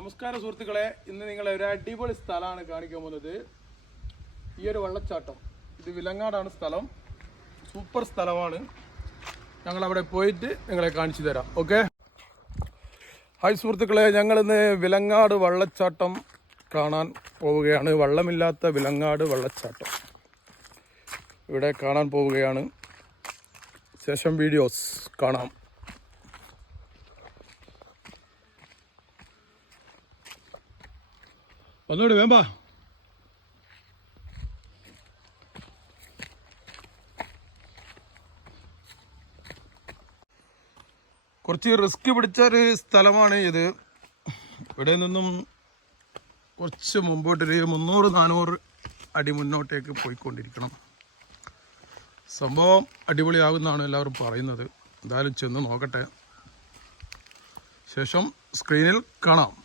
നമസ്കാരം സുഹൃത്തുക്കളെ ഇന്ന് നിങ്ങളെ ഒരു അടിപൊളി സ്ഥലമാണ് കാണിക്കാൻ പോകുന്നത്. ഈ ഒരു വെള്ളച്ചാട്ടം. ഇത് വിലങ്ങാടാണ് സ്ഥലം. സൂപ്പർ സ്ഥലമാണ്. ഞങ്ങൾ അവിടെ പോയിട്ട് നിങ്ങളെ കാണിച്ചു തരാം. ഓക്കെ? ഹായ് സുഹൃത്തുക്കളെ ഞങ്ങളിന്ന് വിലങ്ങാട് വള്ളച്ചാട്ടം കാണാൻ പോവുകയാണ്. വള്ളമില്ലാത്ത വിലങ്ങാട് വള്ളച്ചാട്ടം ഇവിടെ കാണാൻ പോവുകയാണ്. ശേഷം വീഡിയോസ് കാണാം. ഒന്നുകൂടി വേമ്പാ. കുറച്ച് റിസ്ക് പിടിച്ച ഒരു സ്ഥലമാണ് ഇത്. ഇവിടെ നിന്നും കുറച്ച് മുമ്പോട്ടൊരു മുന്നൂറ് നാനൂറ് അടി മുന്നോട്ടേക്ക് പോയിക്കൊണ്ടിരിക്കണം. സംഭവം അടിപൊളിയാകുമെന്നാണ് എല്ലാവരും പറയുന്നത്. എന്തായാലും ചെന്ന് നോക്കട്ടെ. ശേഷം സ്ക്രീനിൽ കാണാം.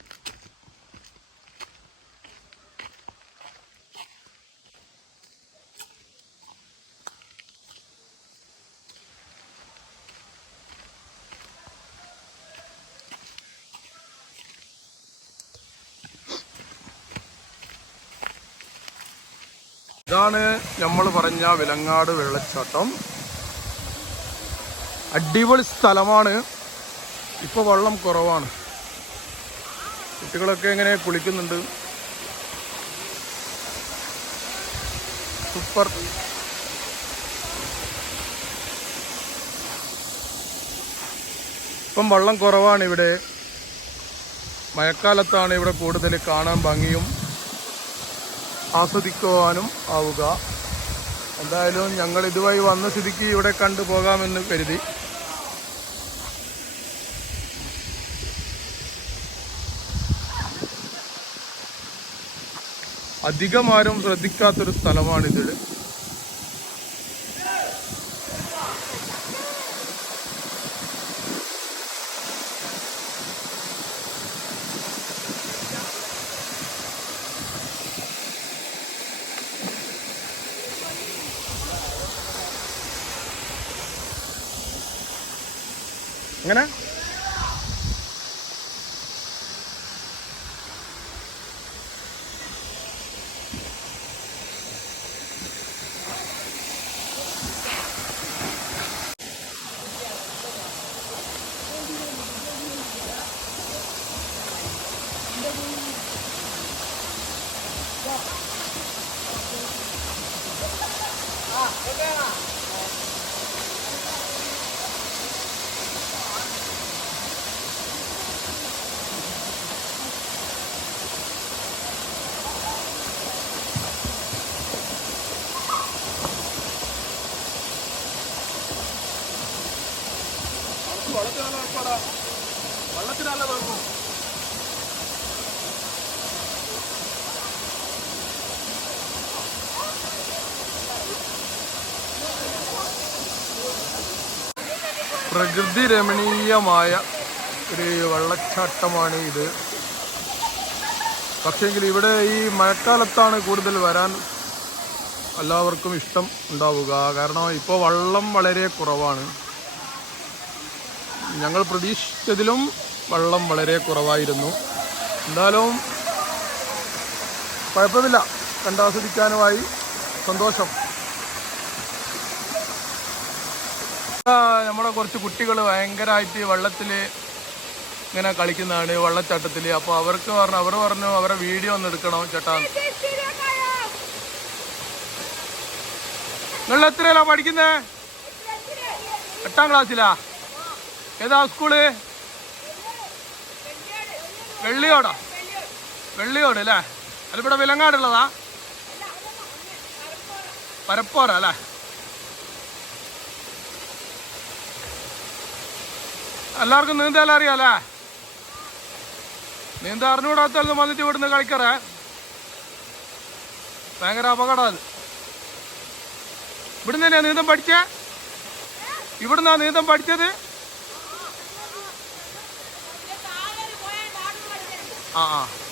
ഇതാണ് നമ്മൾ പറഞ്ഞ വിലങ്ങാട് വെള്ളച്ചാട്ടം. അടിപൊളി സ്ഥലമാണ്. ഇപ്പോൾ വെള്ളം കുറവാണ്. കുട്ടികളൊക്കെ ഇങ്ങനെ കുളിക്കുന്നുണ്ട്. സൂപ്പർ. ഇപ്പം വെള്ളം കുറവാണ് ഇവിടെ. മഴക്കാലത്താണ് ഇവിടെ കൂടുതൽ കാണാൻ ഭംഗിയും. ആസ്വദിക്കുവാനും ആവുക. എന്തായാലും ഞങ്ങൾ ഇതുവഴി വന്ന സ്ഥിതിക്ക് ഇവിടെ കണ്ടു പോകാമെന്ന് കരുതി. അധികമാരും ശ്രദ്ധിക്കാത്തൊരു സ്ഥലമാണിത് എങ്ങനെ വെള്ളത്തിനല്ല വെള്ളം പ്രകൃതി രമണീയമായ ഒരു വെള്ളച്ചാട്ടമാണ് ഇത്. പക്ഷേങ്കിൽ ഇവിടെ ഈ മഴക്കാലത്താണ് കൂടുതൽ വരാൻ എല്ലാവർക്കും ഇഷ്ടം ഉണ്ടാവുക. കാരണം ഇപ്പോൾ വള്ളം വളരെ കുറവാണ്. ഞങ്ങൾ പ്രതീക്ഷിച്ചതിലും വെള്ളം വളരെ കുറവായിരുന്നു. എന്തായാലും കുഴപ്പമില്ല. കണ്ടാസ്വദിക്കാനുമായി സന്തോഷം. നമ്മുടെ കുറച്ച് കുട്ടികൾ ഭയങ്കരമായിട്ട് വെള്ളത്തിൽ ഇങ്ങനെ കളിക്കുന്നതാണ് വള്ളച്ചാട്ടത്തിൽ അപ്പോൾ അവർക്ക് പറഞ്ഞു അവർ പറഞ്ഞു അവരെ വീഡിയോ ഒന്ന് എടുക്കണം ചേട്ടാ. നിങ്ങൾ എത്രയല്ല പഠിക്കുന്നേ? എട്ടാം ക്ലാസ്സിലാ? ഏതാ സ്കൂൾ? വെള്ളിയോടാ? വെള്ളിയോട് അല്ലേ? അതിവിടെ വിലങ്ങാടുള്ളതാ? പരപ്പോറ അല്ലേ? എല്ലാവർക്കും നീന്താൻ അറിയാലേ? നീന്താൻ അറിഞ്ഞുകൂടാത്ത വന്നിട്ട് ഇവിടുന്ന് കളിക്കറേ. ഭയങ്കര അപകടം അത്. ഇവിടുന്ന് തന്നെയാ നീന്തം പഠിച്ചേ? ഇവിടുന്നാ നീന്തം പഠിച്ചത്? 啊啊。